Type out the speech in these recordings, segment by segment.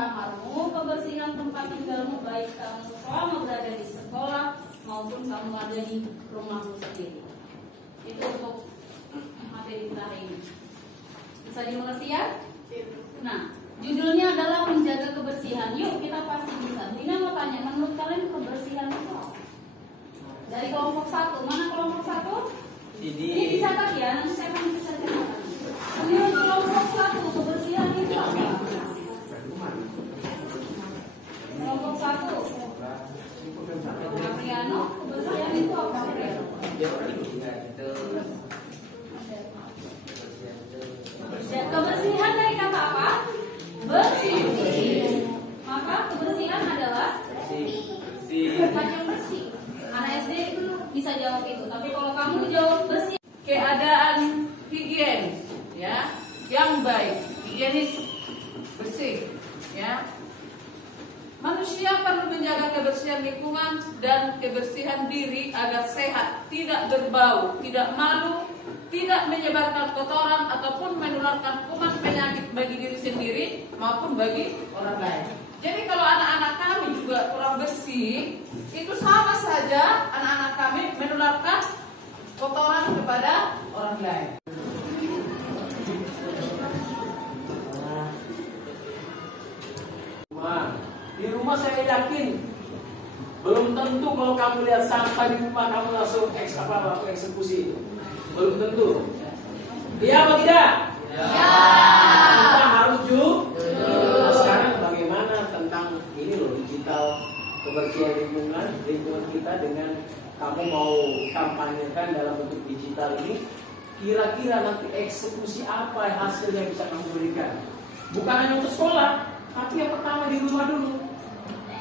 kamarmu, kebersihan tempat tinggalmu, baik kamu selama berada di sekolah maupun kamu ada di rumahmu sendiri. Itu untuk materi kita hari ini. Bisa dimengerti ya? Nah, judulnya adalah menjaga kebersihan. Yuk kita pasti bisa. Dina mau tanya, menurut kalian kebersihan itu apa? Dari kelompok 1, mana kelompok 1? Ini dicatat ya, nanti saya akan bisa catat. Menurut kelompok 1, kebersihan itu apa? Kelompok 1, Apriano, kebersihan itu apa? Kebersihan dari kata apa? Bersih. Maka kebersihan adalah hanya bersih. Anak SD bisa jawab itu. Tapi kalau kamu jawab bersih, keadaan higienis, ya, yang baik, higienis, bersih, ya. Manusia perlu menjaga kebersihan lingkungan dan kebersihan diri agar sehat, tidak berbau, tidak malu, tidak menyebarkan kotoran ataupun menularkan kuman penyakit bagi diri sendiri maupun bagi orang lain. Jadi kalau anak-anak kami juga kurang bersih, itu sama saja anak-anak kami menularkan kotoran kepada orang lain. Di rumah saya yakin belum tentu kalau kamu lihat sampah di rumah kamu langsung eksekusi. Belum tentu. Iya atau tidak? Ya. Kita harus nah, sekarang bagaimana tentang ini loh, digital kebersihan lingkungan kita dengan kamu mau kampanyekan dalam bentuk digital ini, kira-kira nanti eksekusi apa hasil yang bisa kamu berikan? Bukan hanya untuk sekolah, tapi yang pertama di rumah dulu.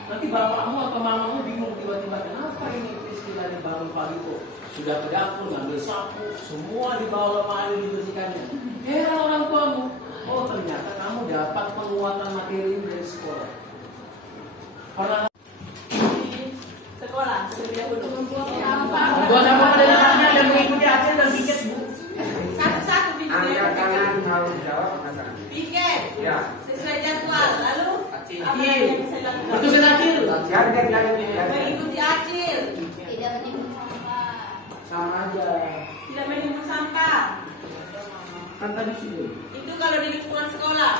Nanti bapakmu atau mamamu bingung tiba-tiba, kenapa ini istilahnya bangun pagi kok sudah ke dapur ngambil sapu, semua dibawa lemari dibersihkannya. Heran orang tuamu, oh ternyata kamu dapat penguatan materi dari sekolah. Pernah Sekolah, sudah membuang sampah dari tangannya dan mengikuti hasil dan piket, Bu. Satu-satu piket. Angkat tangan harus jawab. Piket. Ya. Sesuai jadwal. Lalu apa Acil. yang bisa dilakukan? Betul Acil. Mengikuti Acil. Tidak menimbun sampah. Sama aja. Tidak menimbun sampah. Kan tadi sini. Itu kalau di lingkungan sekolah.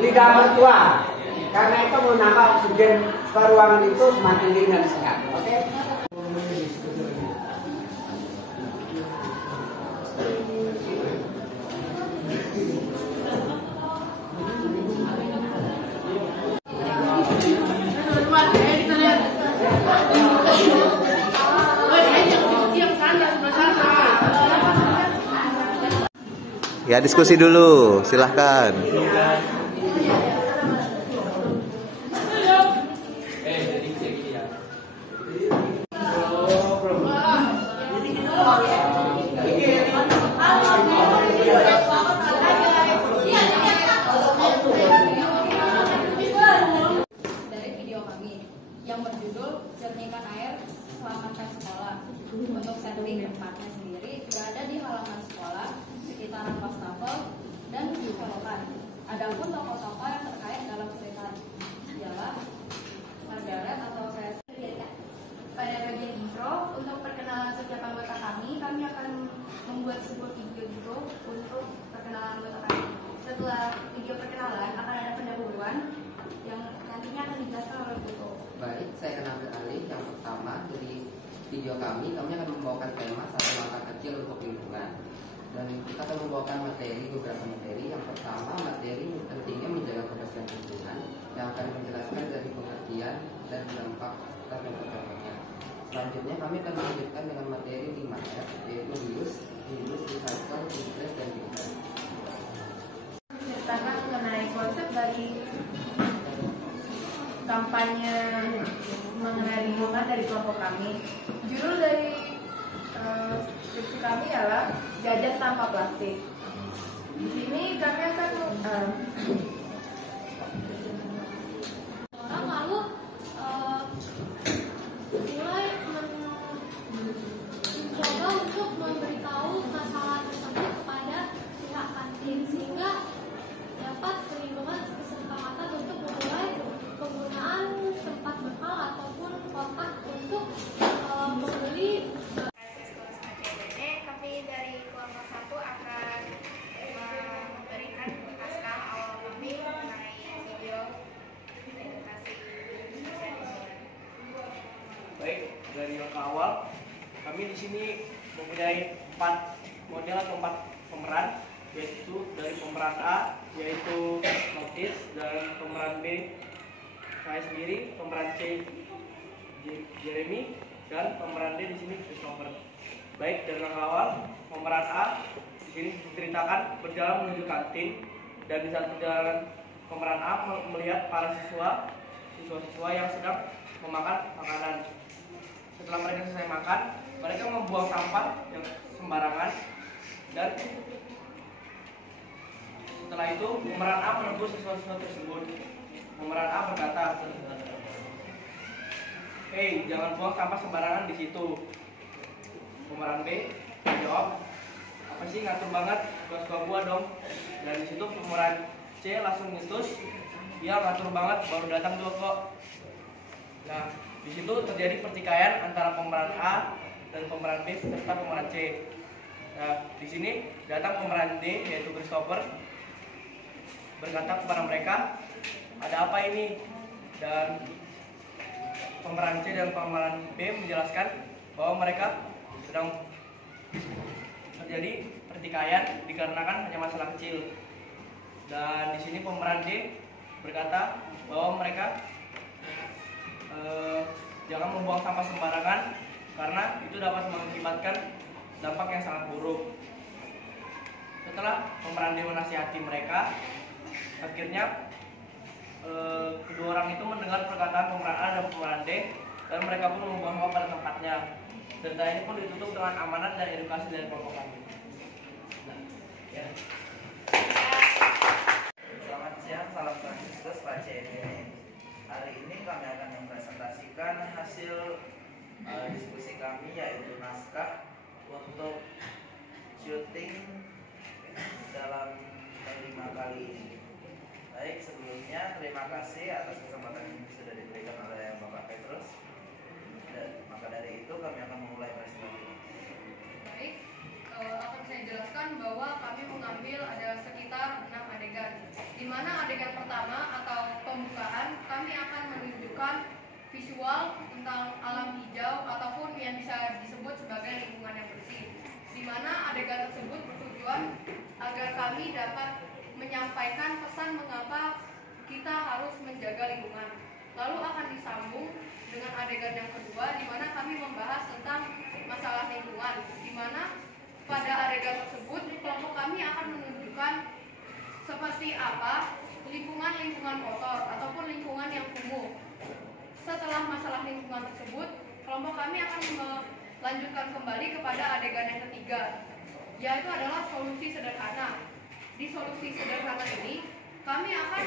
Lidah mertua, karena itu mau nambah oksigen ke ruangan itu semakin ringan sehat. Oke? Ya, diskusi dulu, silahkan. Dari video kami yang berjudul Jernihkan Air, Selamatkan Sekolah. Untuk setting tempatnya sendiri berada di halaman sekolah, sekitaran wastafel dan di colokan. Adapun tokoh-tokoh yang terkait dalam cerita ialah Margaret atau saya. Pada bagian intro, untuk perkenalan setiap anggota kami akan membuat sebuah video gitu untuk perkenalan anggota kami. Setelah video perkenalan akan ada pendahuluan yang nantinya akan dijelaskan oleh Buto. Baik, saya akan ambil alih. Yang pertama dari video kami akan membawakan tema satu langkah kecil untuk lingkungan. Dan kita akan membawakan beberapa materi. Yang pertama, materi pentingnya menjaga kebersihan lingkungan, yang akan menjelaskan dari pengertian dan dampak serta dampaknya. Selanjutnya kami akan melanjutkan dengan materi 5R, yaitu reuse, recycle, replace, dan reuse. Menceritakan mengenai konsep dari kampanye mengenai lingkungan dari kelompok kami. Judul dari skripsi kami adalah Jajan Tanpa Plastik. Di sini kami akan orang lalu mulai mencoba untuk memberitahu masalah tersebut kepada pihak kantin sehingga dapat perlindungan keselamatan untuk memulai penggunaan tempat bekal ataupun kotak untuk membeli. Kami dari kelompok 1 akan memberikan naskah awal kami mengenai video edukasi. Baik, dari yang awal kami di sini mempunyai 4 model atau 4 pemeran, yaitu dari pemeran A yaitu Notis, dan pemeran B saya sendiri, pemeran C Jeremy, dan pemeran D di sini Christopher. Baik, dari yang awal pemeran A di sini diceritakan berjalan menuju kantin, dan di saat perjalanan pemeran A melihat para siswa-siswa yang sedang memakan makanan. Setelah mereka selesai makan, mereka membuang sampah yang sembarangan, dan setelah itu pemeran A menegur siswa-siswa tersebut. Pemeran A berkata, "Hei, jangan buang sampah sembarangan di situ." Pemeran B menjawab, "Apa sih, ngatur banget, suka-suka gua dong." Dan di situ pemeran C langsung ngetus, "Ya, ngatur banget, baru datang juga kok." Nah, di situ terjadi pertikaian antara pemeran A dan pemeran B serta pemeran C. Nah, di sini datang pemeran D yaitu Christopher berkata kepada mereka, "Ada apa ini?" Dan pemeran C dan pemeran B menjelaskan bahwa mereka sedang terjadi pertikaian dikarenakan hanya masalah kecil. Dan di sini pemeran D berkata bahwa mereka jangan membuang sampah sembarangan karena itu dapat mengakibatkan dampak yang sangat buruk. Setelah pemeran D menasihati mereka, akhirnya kedua orang itu mendengar perkataan pemeran A dan pemeran D, dan mereka pun membuang sampah pada tempatnya. Cerita ini pun ditutup dengan amanat dan edukasi dari kelompok kami. Ya. Selamat siang, salam Fransiskus Pak CND. Hari ini kami akan mempresentasikan hasil diskusi kami, yaitu naskah untuk syuting dalam tema kali ini. Baik, sebelumnya terima kasih atas kesempatan yang sudah diberikan oleh Bapak Petrus. Dan maka dari itu kami akan memulai presentasi. Baik, akan saya jelaskan bahwa kami mengambil ada sekitar 6 adegan. Di mana adegan pertama atau pembukaan kami akan menunjukkan visual tentang alam hijau ataupun yang bisa disebut sebagai lingkungan yang bersih. Di mana adegan tersebut bertujuan agar kami dapat menyampaikan pesan mengapa kita harus menjaga lingkungan. Lalu akan disambung dengan adegan yang kedua, di mana kami membahas tentang masalah lingkungan, di mana pada adegan tersebut kelompok kami akan menunjukkan seperti apa lingkungan kotor ataupun lingkungan yang kumuh. Setelah masalah lingkungan tersebut, kelompok kami akan melanjutkan kembali kepada adegan yang ketiga, yaitu adalah solusi sederhana. Di solusi sederhana ini kami akan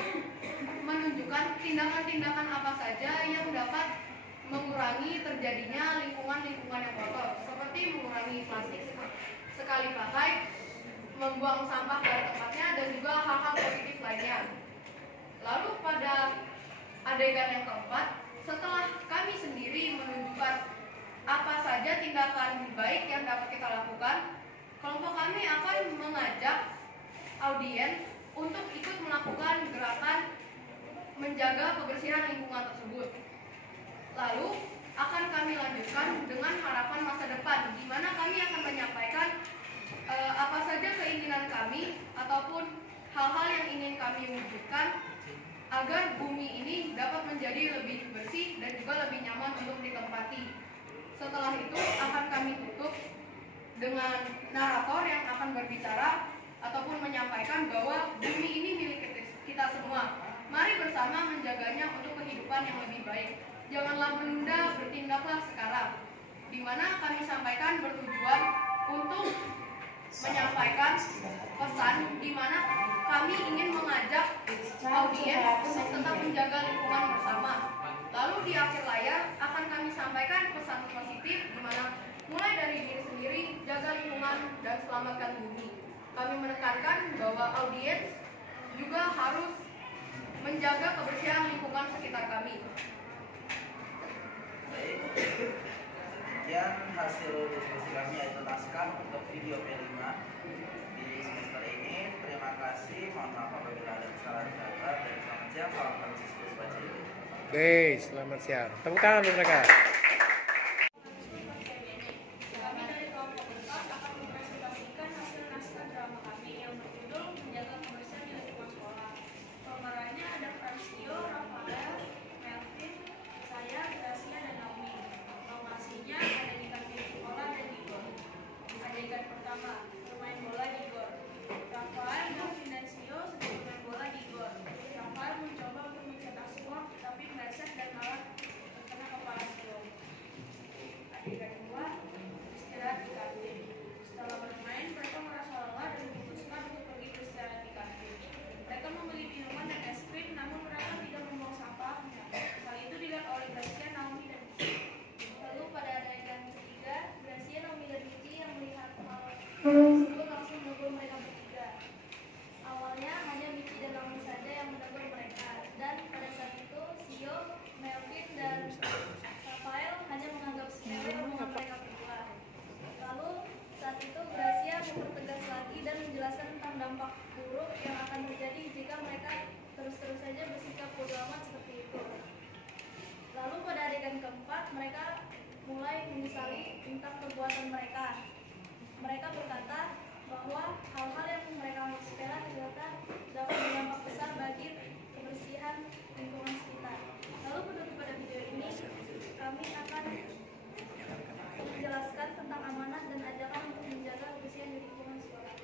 menunjukkan tindakan-tindakan apa saja yang dapat mengurangi terjadinya lingkungan-lingkungan yang kotor, seperti mengurangi plastik sekali pakai, membuang sampah pada tempatnya, dan juga hal-hal positif lainnya. Lalu pada adegan yang keempat, setelah kami sendiri menunjukkan apa saja tindakan baik yang dapat kita lakukan, kelompok kami akan mengajak audiens untuk ikut melakukan gerakan menjaga kebersihan lingkungan tersebut. Lalu akan kami lanjutkan dengan harapan masa depan, di mana kami akan menyampaikan apa saja keinginan kami ataupun hal-hal yang ingin kami wujudkan agar bumi ini dapat menjadi lebih bersih dan juga lebih nyaman untuk ditempati. Setelah itu akan kami tutup dengan narator yang akan berbicara ataupun menyampaikan bahwa bumi ini milik kita semua. Mari bersama menjaganya untuk kehidupan yang lebih baik. Janganlah menunda, bertindaklah sekarang. Di mana kami sampaikan bertujuan untuk menyampaikan pesan di mana kami ingin mengajak audiens untuk tetap menjaga lingkungan bersama. Lalu di akhir layar akan kami sampaikan pesan positif di mana menyelamatkan bumi. Kami menekankan bahwa audiens juga harus menjaga kebersihan lingkungan sekitar kami. Baik. Sekian hasil diskusi kami yaitu naskah untuk video P5 di semester ini. Terima kasih. Mohon maaf apabila ada kesalahan kata. Dan selamat siang. Salam Fransiskus Bacili. Oke, selamat siang. Tepuk tangan untuk mereka. Kami dari kelompok 4 akan mempresentasikan hasil naskah drama kami yang berjudul Menjaga Kebersihan di Lingkungan Sekolah. Pemerannya ada Fransio, Rafael, Melvin, saya, Gracia, dan Naomi. Lokasinya ada di kantin sekolah dan di gor. Adegan pertama, bermain bola di gor. Rafael, Melvin, dan Sio sedang bermain bola di gor. Rafael mencoba untuk mencetak skor, tapi meleset dan malah terkena kepala Sio. Adegan kedua, istirahat di kantin. Setelah bermain, mereka merasa lelah dan memutuskan untuk pergi beristirahat di kantin. Mereka membeli minuman dan es krim, namun mereka tidak membuang sampahnya. Hal itu dilihat oleh Gracia, Naomi, dan Michi. Lalu pada adegan ketiga, Gracia, Naomi, dan Michi yang melihat hal tersebut langsung menegur mereka bertiga. Awalnya hanya Michi dan Naomi saja yang menegur mereka, dan pada saat itu Sio, Melvin, dan Rafael hanya menganggap sepele omongan mereka berdua. Lalu saat itu Gracia mempertegas lagi dan menjelaskan tentang dampak buruk yang akan terjadi jika mereka terus-terus saja bersikap bodo amat seperti itu. Lalu pada adegan keempat, mereka mulai menyesali tentang perbuatan mereka. Mereka berkata bahwa hal-hal yang mereka anggap sepele ternyata dapat berdampak besar bagi kebersihan lingkungan sekitar. Lalu penutup pada video ini, kami akan menjelaskan tentang amanah dan ajakan untuk menjaga kebersihan di lingkungan sekolah.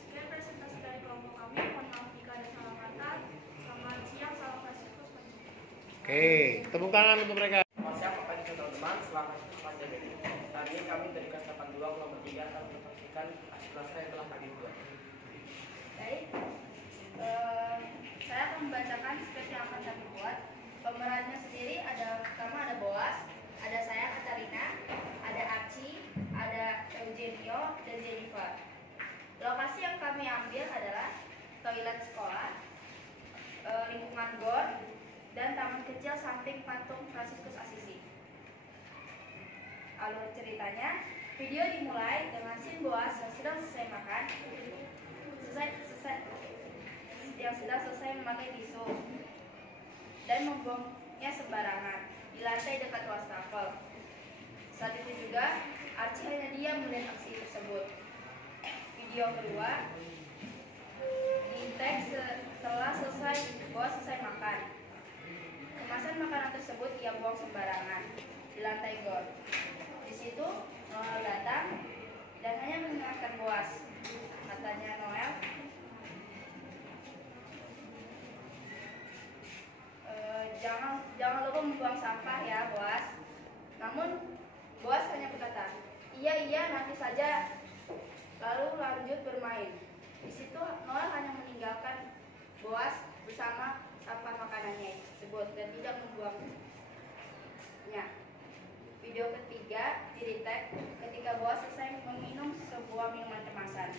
Sekian presentasi dari kelompok kami. Mohon maaf jika ada salah kata. Selamat siang, salam Fransiskus. Oke, tepuk tangan untuk mereka. Selamat siang Bapak Ibu teman-teman, selamat pagi. Hari ini kami dari kelas 82 kelompok 3 akan mempresentasikan hasil naskah yang telah kami buat. Baik, saya akan membacakan skrip yang akan kami buat. Pemerannya sendiri pertama ada Boas, ada saya Katarina, ada Aci, ada Eugenio, dan Jennifer. Lokasi yang kami ambil adalah toilet sekolah, lingkungan gor, dan taman kecil samping patung Fransiskus Assisi. Alur ceritanya, video dimulai dengan scene Boas yang sudah selesai makan, yang sudah selesai memakai tisu dan membuangnya sembarangan di lantai dekat wastafel. Saat itu juga Archie hanya diam melihat aksi tersebut. Video kedua di tag setelah Boas selesai makan. Kemasan makanan tersebut ia buang sembarangan di lantai gor. Di situ Noel datang dan hanya mengingatkan Boas. Katanya Noel, jangan lupa membuang sampah ya, Boas. Namun Boas hanya berkata, iya nanti saja. Lalu lanjut bermain. Di situ Noel hanya meninggalkan Boas bersama sampah makanannya tersebut dan tidak membuangnya. Video ketiga di retake ketika Boas selesai meminum sebuah minuman kemasan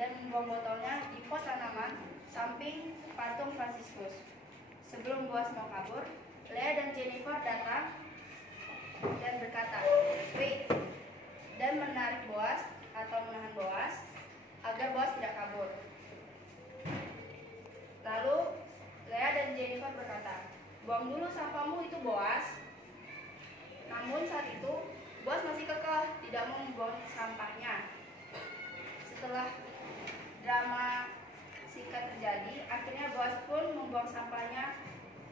dan membuang botolnya di pot tanaman samping patung Fransiskus. Sebelum Boas mau kabur, Lea dan Jennifer datang dan berkata, "Wait," dan menarik Boas atau menahan Boas agar Boas tidak kabur. Lalu Lea dan Jennifer berkata, "Buang dulu sampahmu itu, Boas." Namun saat itu Boas masih kekeh tidak mau membuang sampahnya. Setelah drama singkat terjadi, akhirnya Boas pun membuang sampahnya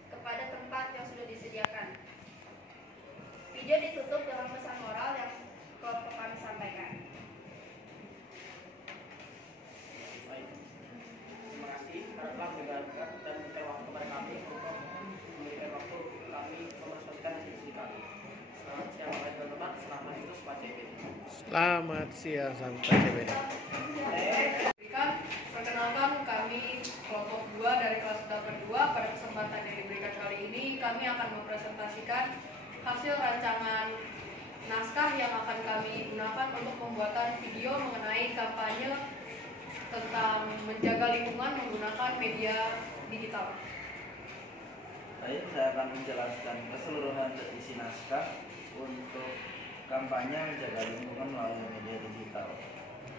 kepada tempat yang sudah disediakan. Video ditutup dengan pesan moral yang kelompok kami sampaikan. Baik, terima kasih karena telah mendengarkan dan memberikan waktu kepada kami untuk memberikan waktu kami mempresentasikan diskusi kami. Selamat siang Bapak Ibu teman-teman, selamat terus Pak CBD. Selamat siang sampai CBD. Perkenalkan kami kelompok 2 dari kelas 82. Pada kesempatan yang diberikan kali ini kami akan mempresentasikan hasil rancangan naskah yang akan kami gunakan untuk pembuatan video mengenai kampanye tentang menjaga lingkungan menggunakan media digital. Baik, saya akan menjelaskan keseluruhan isi naskah untuk kampanye menjaga lingkungan melalui media digital.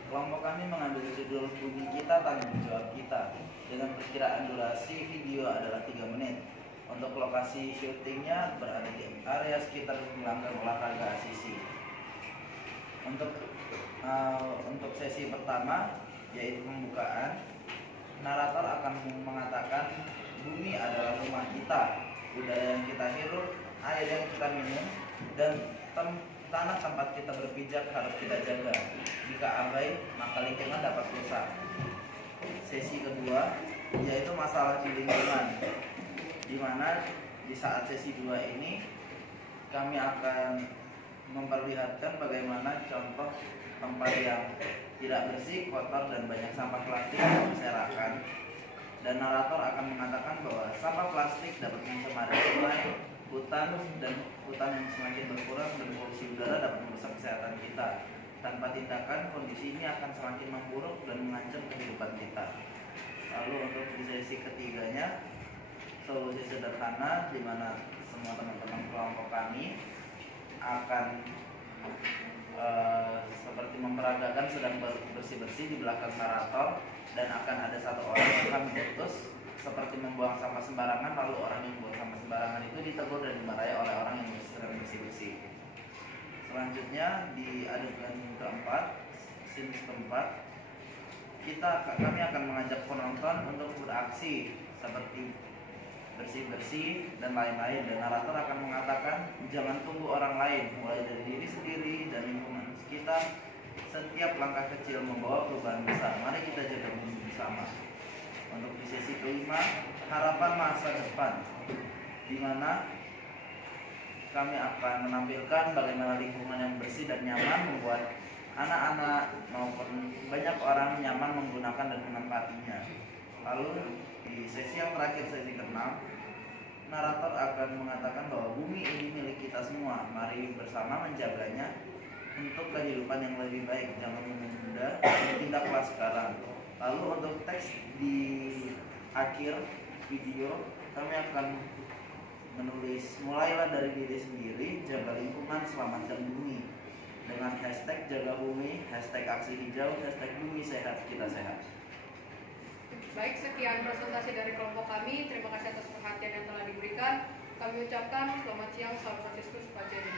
Kelompok kami mengambil judul Bumi Kita Tanggung Jawab Kita dengan perkiraan durasi video adalah 3 menit. Untuk lokasi syutingnya berada di area sekitar gelanggang olahraga ACC. Untuk sesi pertama yaitu pembukaan, narator akan mengatakan bumi adalah rumah kita, udara yang kita hirup, air yang kita minum, dan tanah tempat kita berpijak harus kita jaga. Jika abai, maka lingkungan dapat rusak. Sesi kedua yaitu masalah di lingkungan, di mana di saat sesi 2 ini kami akan memperlihatkan bagaimana contoh tempat yang tidak bersih, kotor, dan banyak sampah plastik yang berserakan. Dan narator akan mengatakan bahwa sampah plastik dapat mencemari sungai, hutan, dan hutan yang semakin berkurang dan polusi udara dapat merusak kesehatan kita. Tanpa tindakan, kondisi ini akan semakin memburuk dan mengancam kehidupan kita. Lalu untuk di sesi ketiganya, solusi sederhana di mana semua teman-teman kelompok kami akan seperti memperagakan sedang bersih-bersih di belakang narator, dan akan ada satu orang yang kami utus seperti membuang sampah sembarangan, lalu orang yang membuang sampah sembarangan itu ditegur dan dimarahi oleh orang yang sedang bersih-bersih. Selanjutnya di adegan keempat, scene keempat, kami akan mengajak penonton untuk beraksi seperti bersih-bersih dan lain-lain, dan narator akan mengatakan jangan tunggu orang lain, mulai dari diri sendiri dan lingkungan sekitar. Setiap langkah kecil membawa perubahan besar, mari kita jaga bumi bersama. Untuk di sesi kelima, harapan masa depan, di mana kami akan menampilkan bagaimana lingkungan yang bersih dan nyaman membuat anak-anak maupun banyak orang nyaman menggunakan dan menempatinya. Lalu di sesi yang terakhir, sesi ke-6, narator akan mengatakan bahwa bumi ini milik kita semua. Mari bersama menjaganya untuk kehidupan yang lebih baik. Jangan menunda, tindaklah sekarang. Lalu untuk teks di akhir video, kami akan menulis mulailah dari diri sendiri, jaga lingkungan, selamatkan bumi, dengan hashtag jaga bumi, hashtag aksi hijau, hashtag bumi sehat, kita sehat. Baik, sekian presentasi dari kelompok kami. Terima kasih atas perhatian yang telah diberikan. Kami ucapkan selamat siang, salam Fransiskus, Pak Jenny.